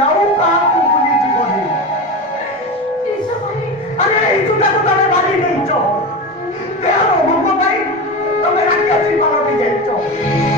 ଆଉ କାହାକୁ ଭୁଲି ଯିବନି। ଆରେ ଏଇଟାକୁ ତମେ ମାରି ଦେଇଛ। ଦେହର ଭୋଗ ପାଇଁ ତମେ ରାକ୍ଷସୀ ପାଲଟି ଯାଇଛ।